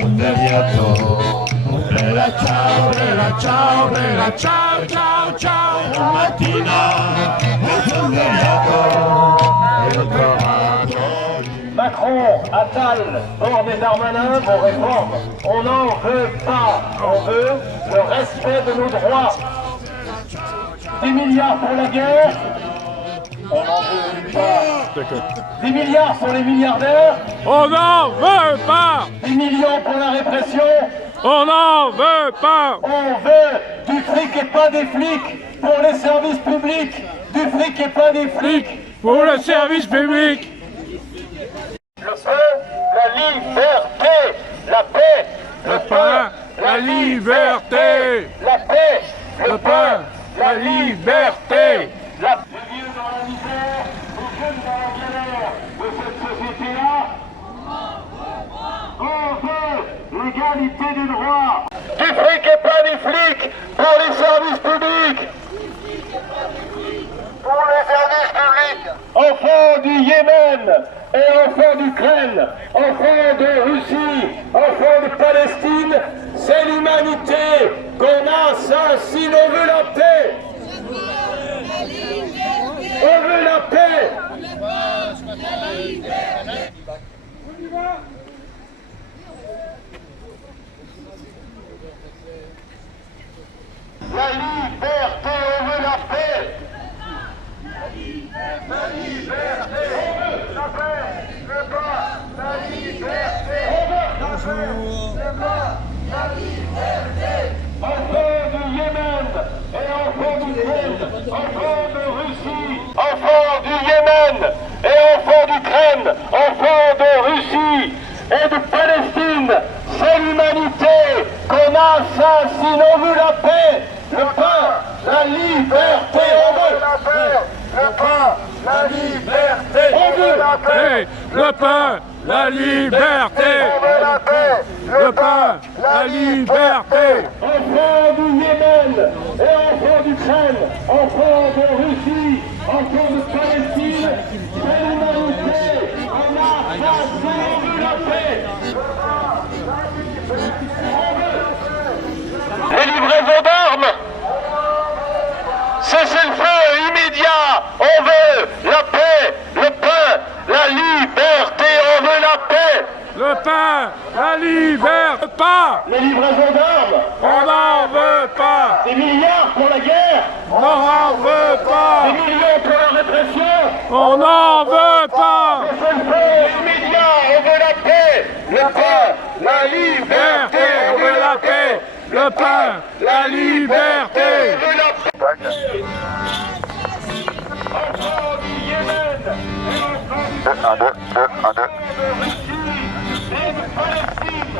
Immediato. Bella ciao, bella ciao, ciao, ciao. Mattina, immediato. E trovato. Macron, Attal, Borne et Darmanin vont répondre. On n'en veut pas. On veut le respect de nos droits. 10 milliards pour la guerre. On n'en veut pas. 10 milliards pour les milliardaires. On n'en veut pas. 10 millions pour la répression. On n'en veut pas. On veut du fric et pas des flics pour les services publics. Du fric et pas des flics pour le service public. Le pain, la liberté, la paix, le pain, la liberté, la paix, le pain, la liberté. Les vieux dans la misère, les jeunes dans la galère de cette société-là. On veut l'égalité des droits. Du fric et pas des flics pour les services publics. Pour les services publics. Enfants du Yémen et enfants d'Ukraine, enfants de Russie, enfants de Palestine, c'est l'humanité qu'on assassine. On veut la paix. On veut la paix. La liberté, on veut la paix. La liberté, on veut la paix, le bas, la liberté, on veut la paix, le bas, la liberté. Enfants du Yémen et enfants d'Ukraine, enfants de Russie, enfants du Yémen et enfants d'Ukraine, enfants de Russie et de Palestine, c'est l'humanité qu'on assassine. On veut la paix, le pain, la liberté, on veut la paix, le pain, la liberté, on veut la paix, le pain, la liberté, on veut la paix, le pain, la liberté. Enfants du Yémen et enfants d'Ukraine, enfants de Russie, enfants de Palestine, c'est l'humanité, on assassine, on veut la paix. Les livraisons d'armes, cessez-le-feu immédiat, on veut la paix, le pain, la liberté, on veut la paix. Le pain, la liberté, pas. Les livraisons d'armes, On n'en veut pas. des milliards pour la guerre, On n'en veut des pas. millions pour la répression. On n'en veut pas. Cessez-le-feu immédiat, on veut la paix, le pain, la liberté, On veut la paix. Le pain, la liberté. on veut la paix. Enfants du Yémen et enfants du et de Palestine.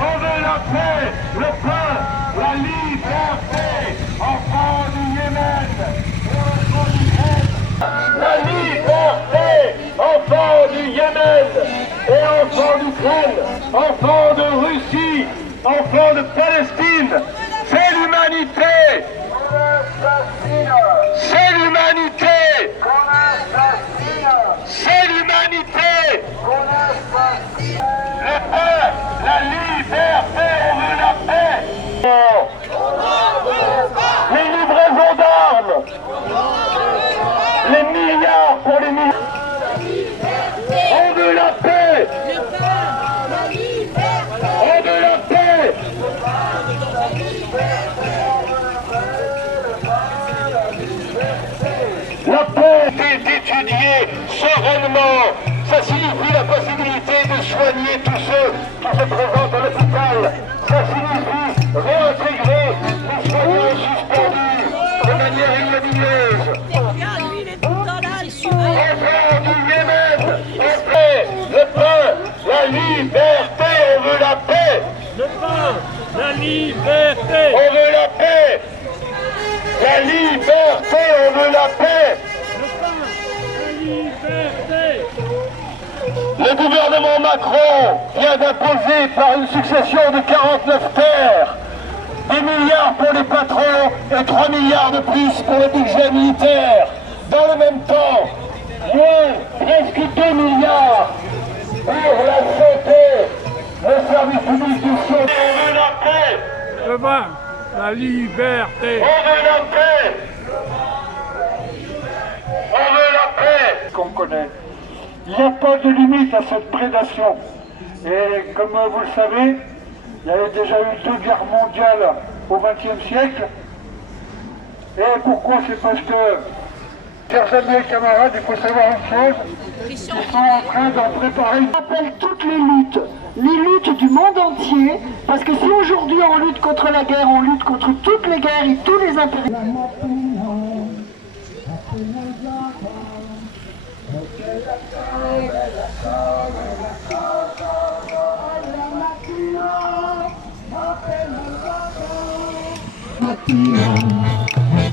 On veut la paix, le pain, la liberté. Enfants du Yémen et enfants d'Ukraine. La liberté, enfants du Yémen et enfants d'Ukraine, enfants de Russie, enfants de Palestine. C'est l'humanité. C'est l'humanité. C'est l'humanité. Le pain, la liberté, on veut la paix. Les livraisons d'armes, les milliards pour les milliards. On veut la paix. On veut la paix. La paix est d'étudier sereinement. Ça signifie la possibilité de soigner tous ceux qui se présentent à l'hôpital. Ça signifie réintégrer les soignants suspendus de manière ignominieuse. Regarde, lui, il est tout le temps là, il suit. Enfants du Yémen, la paix, le pain, la liberté, on veut la paix. Le pain, la liberté. On veut la paix. La liberté, on veut la paix. Le gouvernement Macron vient d'imposer par une succession de 49 terres 10 milliards pour les patrons et 3 milliards de plus pour le budget militaire. Dans le même temps, presque la liberté. On veut la paix. On veut la paix. Qu'on connaît. Il n'y a pas de limite à cette prédation. Et comme vous le savez, il y avait déjà eu 2 guerres mondiales au XXe siècle. Et pourquoi? C'est parce que, chers amis et camarades, il faut savoir une chose, ils sont en train d'en préparer. On appelle toutes les luttes du monde entier, parce que si aujourd'hui on lutte contre la guerre, on lutte contre toutes les guerres et tous les intérêts.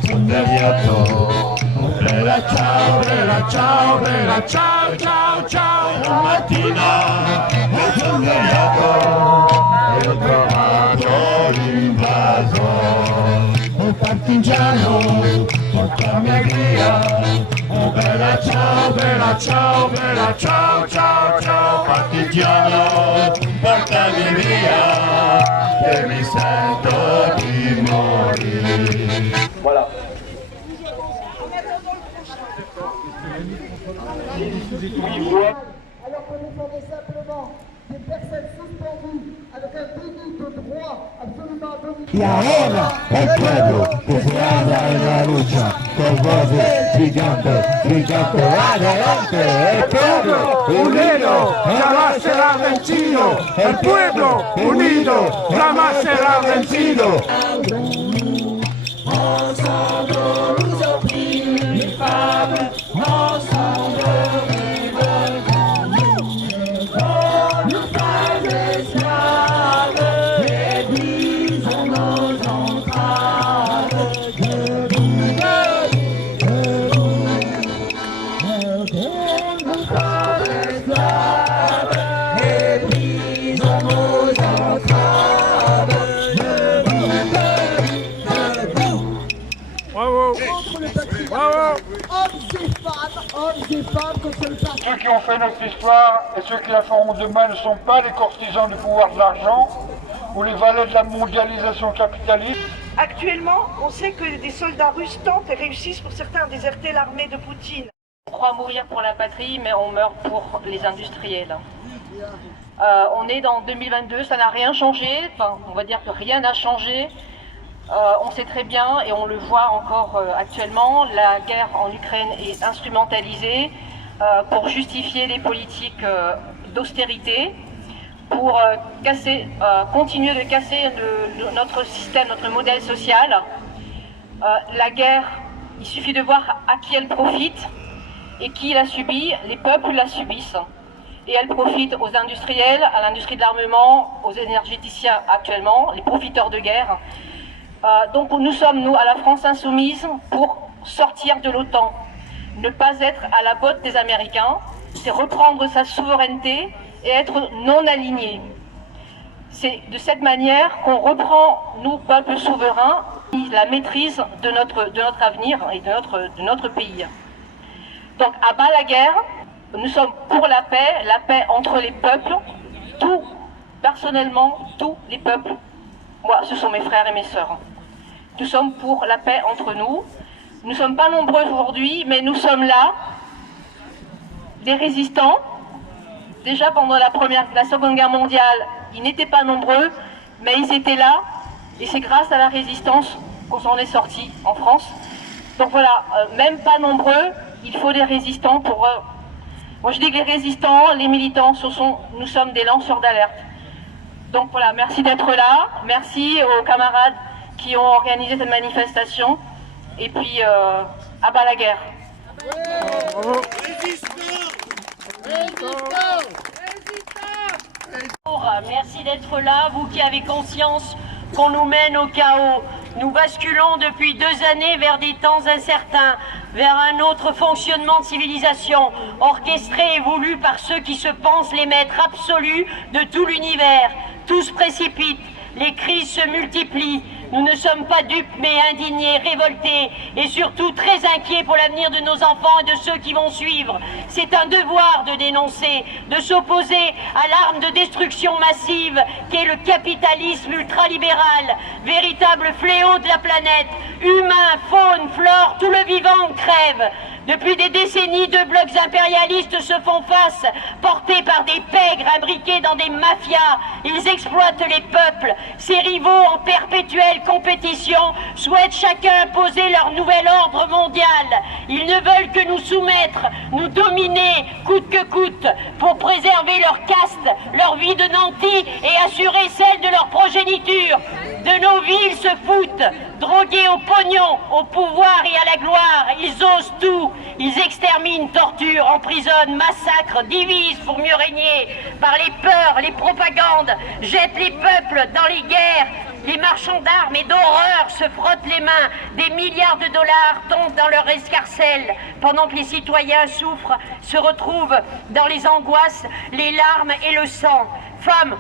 Immediato, bella ciao, bella ciao, bella ciao, ciao, ciao. La mattina sono svegliato e ho trovato l'invaso. Un partigiano, portami via. Oh bella ciao, bella ciao, bella ciao, ciao, ciao. Partigiano, portami via, che mi sento di morire. Voilà. Alors que nous sommes simplement des personnes suspendues avec un déni de droit absolument abominable. Y ahora el pueblo que se haga en la lucha con voces gigantes, gigantes, adelante, el pueblo Unido jamás será vencido. El pueblo unido jamás será vencido. Ensemble nous opprime les femmes, ensemble révoltons nous. Oh, nous frères esclaves, réduisons nos entraves. Debout, debout, nous frères esclaves, réduisons nos entraves. Bravo. Bravo. Hommes et femmes, que c'est le parti. Ceux qui ont fait notre histoire et ceux qui la feront demain ne sont pas les courtisans du pouvoir de l'argent ou les valets de la mondialisation capitaliste. Actuellement, on sait que des soldats russes tentent et réussissent pour certains à déserter l'armée de Poutine. On croit mourir pour la patrie, mais on meurt pour les industriels. On est dans 2022, ça n'a rien changé, enfin, on va dire que rien n'a changé. On sait très bien, et on le voit encore actuellement, la guerre en Ukraine est instrumentalisée pour justifier les politiques d'austérité, pour continuer de casser notre système, notre modèle social. La guerre, il suffit de voir à qui elle profite et qui la subit, les peuples la subissent. Et elle profite aux industriels, à l'industrie de l'armement, aux énergéticiens actuellement, les profiteurs de guerre. Donc nous sommes, nous, à la France insoumise, pour sortir de l'OTAN. Ne pas être à la botte des Américains, c'est reprendre sa souveraineté et être non aligné. C'est de cette manière qu'on reprend, nous, peuple souverain, la maîtrise de notre avenir et de notre pays. Donc, à bas la guerre, nous sommes pour la paix entre les peuples, personnellement, tous les peuples. Moi, ce sont mes frères et mes sœurs. Nous sommes pour la paix entre nous. Nous ne sommes pas nombreux aujourd'hui, mais nous sommes là, des résistants. Déjà pendant la Seconde Guerre mondiale, ils n'étaient pas nombreux, mais ils étaient là. Et c'est grâce à la résistance qu'on s'en est sorti en France. Donc voilà, même pas nombreux, il faut des résistants pour... Moi je dis que les résistants, les militants, nous sommes des lanceurs d'alerte. Donc voilà, merci d'être là. Merci aux camarades qui ont organisé cette manifestation. Et puis, à bas la guerre. Merci d'être là, vous qui avez conscience qu'on nous mène au chaos. Nous basculons depuis 2 années vers des temps incertains, vers un autre fonctionnement de civilisation, orchestré et voulu par ceux qui se pensent les maîtres absolus de tout l'univers. Tout se précipite, les crises se multiplient, Nous ne sommes pas dupes, mais indignés, révoltés et surtout très inquiets pour l'avenir de nos enfants et de ceux qui vont suivre. C'est un devoir de dénoncer, de s'opposer à l'arme de destruction massive qu'est le capitalisme ultralibéral, véritable fléau de la planète. Humains, faune, flore, tout le vivant crève. Depuis des décennies, deux blocs impérialistes se font face, portés par des pègres imbriqués dans des mafias. Ils exploitent les peuples. Ces rivaux en perpétuelle compétition souhaitent chacun imposer leur nouvel ordre mondial. Ils ne veulent que nous soumettre, nous dominer, coûte que coûte, pour préserver leur caste, leur vie de nantis et assurer celle de leur progéniture. De nos vies, ils se foutent, drogués au pognon, au pouvoir et à la gloire. Ils osent tout. Ils exterminent, torturent, emprisonnent, massacrent, divisent pour mieux régner. Par les peurs, les propagandes, jettent les peuples dans les guerres. Les marchands d'armes et d'horreur se frottent les mains. Des milliards de dollars tombent dans leur escarcelle. Pendant que les citoyens souffrent, se retrouvent dans les angoisses, les larmes et le sang. Femmes,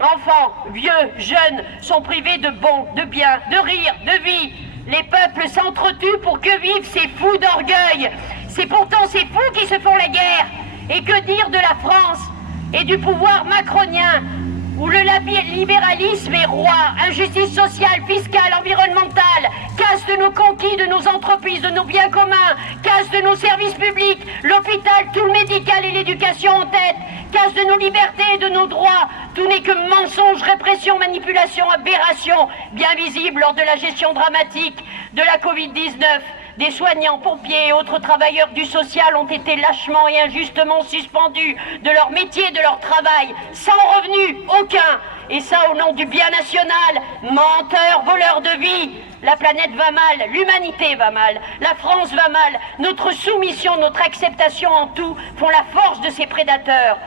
enfants, vieux, jeunes sont privés de bons, de biens, de rire, de vie. Les peuples s'entretuent pour que vivent ces fous d'orgueil. C'est pourtant ces fous qui se font la guerre. Et que dire de la France et du pouvoir macronien, où le libéralisme est roi, injustice sociale, fiscale, environnementale, casse de nos conquis, de nos entreprises, de nos biens communs, casse de nos services publics, l'hôpital, tout le médical et l'éducation en tête, casse de nos libertés et de nos droits. Tout n'est que mensonge, répression, manipulation, aberration, bien visible lors de la gestion dramatique de la Covid-19. Des soignants, pompiers et autres travailleurs du social ont été lâchement et injustement suspendus de leur métier, de leur travail, sans revenu aucun. Et ça au nom du bien national. Menteurs, voleurs de vie. La planète va mal, l'humanité va mal, la France va mal. Notre soumission, notre acceptation en tout font la force de ces prédateurs.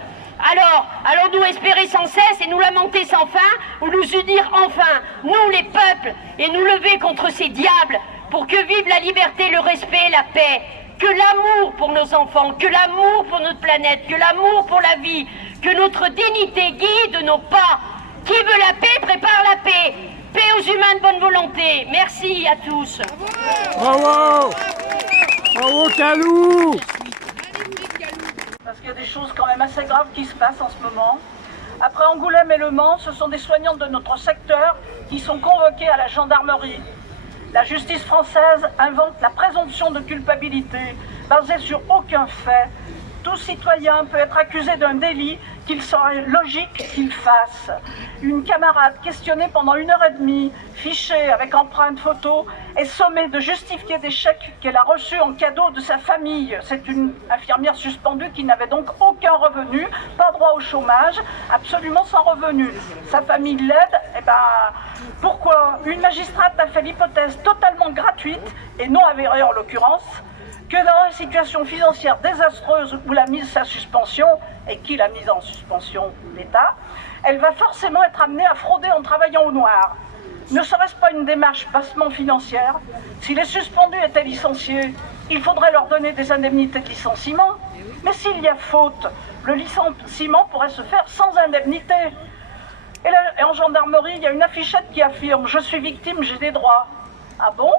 Alors, allons-nous espérer sans cesse et nous lamenter sans fin, ou nous unir enfin, nous les peuples, et nous lever contre ces diables, pour que vive la liberté, le respect et la paix, que l'amour pour nos enfants, que l'amour pour notre planète, que l'amour pour la vie, que notre dignité guide nos pas. Qui veut la paix prépare la paix. Paix aux humains de bonne volonté. Merci à tous. Bravo! Bravo Calou! Parce qu'il y a des choses quand même assez graves qui se passent en ce moment. Après Angoulême et Le Mans, ce sont des soignants de notre secteur qui sont convoqués à la gendarmerie. La justice française invente la présomption de culpabilité basée sur aucun fait. Tout citoyen peut être accusé d'un délit qu'il serait logique qu'il fasse. Une camarade questionnée pendant 1h30, fichée avec empreinte photo, est sommée de justifier des chèques qu'elle a reçus en cadeau de sa famille. C'est une infirmière suspendue qui n'avait donc aucun revenu, pas droit au chômage, absolument sans revenu. Sa famille l'aide, et pourquoi? Une magistrate a fait l'hypothèse totalement gratuite, et non avérée en l'occurrence, que dans la situation financière désastreuse où l'a mise sa suspension, et qui l'a mise en suspension? L'État, elle va forcément être amenée à frauder en travaillant au noir. Ne serait-ce pas une démarche bassement financière? Si les suspendus étaient licenciés, il faudrait leur donner des indemnités de licenciement. Mais s'il y a faute, le licenciement pourrait se faire sans indemnité. Et en gendarmerie, il y a une affichette qui affirme « Je suis victime, j'ai des droits ». Ah bon?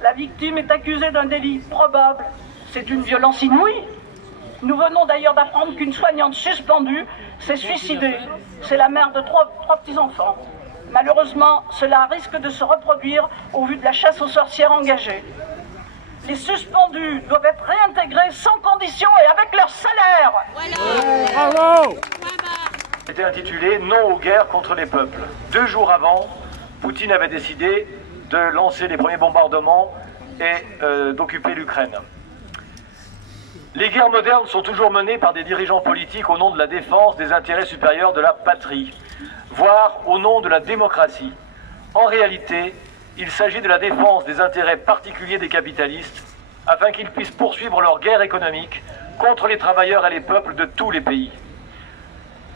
La victime est accusée d'un délit probable. C'est d'une violence inouïe. Nous venons d'ailleurs d'apprendre qu'une soignante suspendue s'est suicidée. C'est la mère de trois petits-enfants. Malheureusement, cela risque de se reproduire au vu de la chasse aux sorcières engagée. Les suspendus doivent être réintégrés sans condition et avec leur salaire. Voilà. Bravo! C'était intitulé « Non aux guerres contre les peuples ». 2 jours avant, Poutine avait décidé de lancer les premiers bombardements et d'occuper l'Ukraine. Les guerres modernes sont toujours menées par des dirigeants politiques au nom de la défense des intérêts supérieurs de la patrie, voire au nom de la démocratie. En réalité, il s'agit de la défense des intérêts particuliers des capitalistes afin qu'ils puissent poursuivre leur guerre économique contre les travailleurs et les peuples de tous les pays.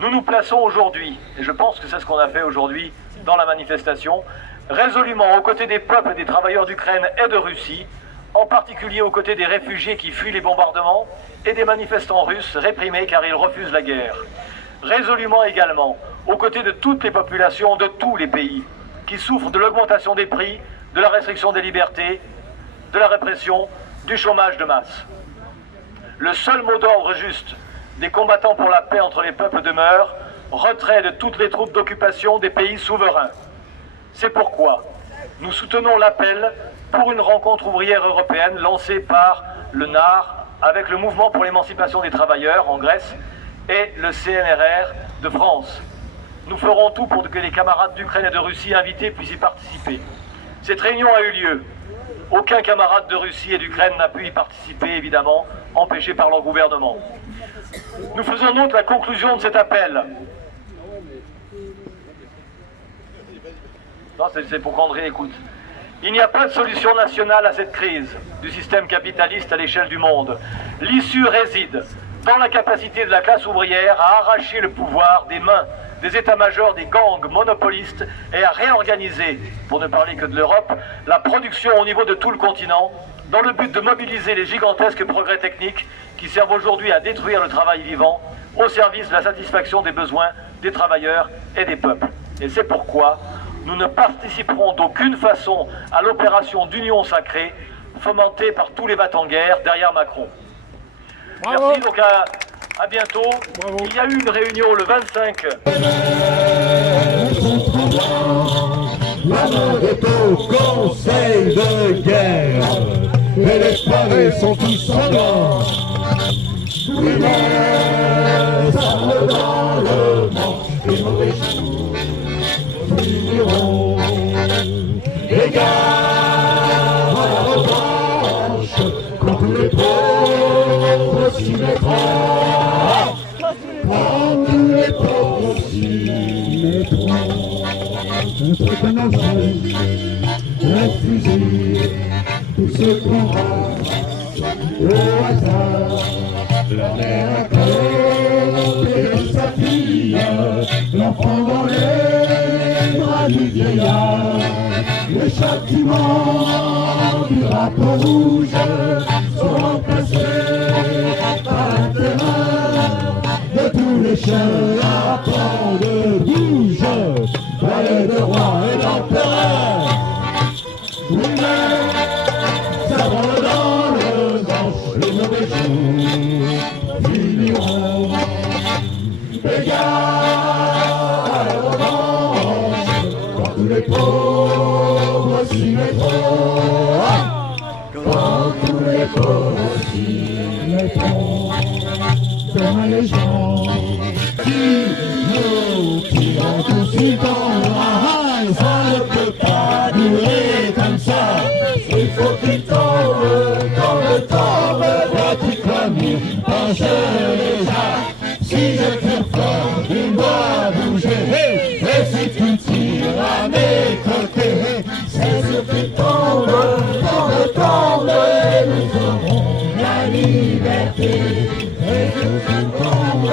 Nous nous plaçons aujourd'hui, et je pense que c'est ce qu'on a fait aujourd'hui dans la manifestation, résolument aux côtés des peuples et des travailleurs d'Ukraine et de Russie, en particulier aux côtés des réfugiés qui fuient les bombardements et des manifestants russes réprimés car ils refusent la guerre. Résolument également aux côtés de toutes les populations de tous les pays qui souffrent de l'augmentation des prix, de la restriction des libertés, de la répression, du chômage de masse. Le seul mot d'ordre juste des combattants pour la paix entre les peuples demeure retrait de toutes les troupes d'occupation des pays souverains. C'est pourquoi nous soutenons l'appel pour une rencontre ouvrière européenne lancée par le NAR avec le Mouvement pour l'émancipation des travailleurs en Grèce et le CNRR de France. Nous ferons tout pour que les camarades d'Ukraine et de Russie invités puissent y participer. Cette réunion a eu lieu. Aucun camarade de Russie et d'Ukraine n'a pu y participer, évidemment, empêché par leur gouvernement. Nous faisons nôtre la conclusion de cet appel. Non, c'est pour qu'André écoute. Il n'y a pas de solution nationale à cette crise du système capitaliste à l'échelle du monde. L'issue réside dans la capacité de la classe ouvrière à arracher le pouvoir des mains des états-majors des gangs monopolistes et à réorganiser, pour ne parler que de l'Europe, la production au niveau de tout le continent, dans le but de mobiliser les gigantesques progrès techniques qui servent aujourd'hui à détruire le travail vivant au service de la satisfaction des besoins des travailleurs et des peuples. Et c'est pourquoi nous ne participerons d'aucune façon à l'opération d'union sacrée fomentée par tous les va-t-en-guerre derrière Macron. Bravo. Merci, donc à bientôt. Bravo. Il y a eu une réunion le 25. La main est au conseil de guerre et les pavés sont tous sanglants. Oui, mais armes dans le manche, les mauvais jours finiront. Les gars à la revanche, quand tous les pauvres s'y mettront, quand tous les pauvres s'y mettront. Contre un engin, un fusil, tout ce qu'on rase au hasard. La mère a côté de sa fille, l'enfant dans les bras du vieillard. Le châtiment du drapeau rouge sont remplacés par un terrain de tous les chiens à pont de bouge. Valet de roi et d'empereur, oui mais ça va dans le manche, les mauvais jours finiront. Les gars à la revanche, quand tous les pauvres s'y mettront, quand tous les pauvres s'y mettront, demain les gens qui nous tirons tous dans le rail, ça ne peut pas durer comme ça. Il faut qu'il tombe, quand le tombe, petit comme il penche déjà. Si je tire fort, il doit bouger, et si tu tires à mes côtés, c'est ce qui tombe, quand le tombe, et nous aurons la liberté. Et ce qui tombe,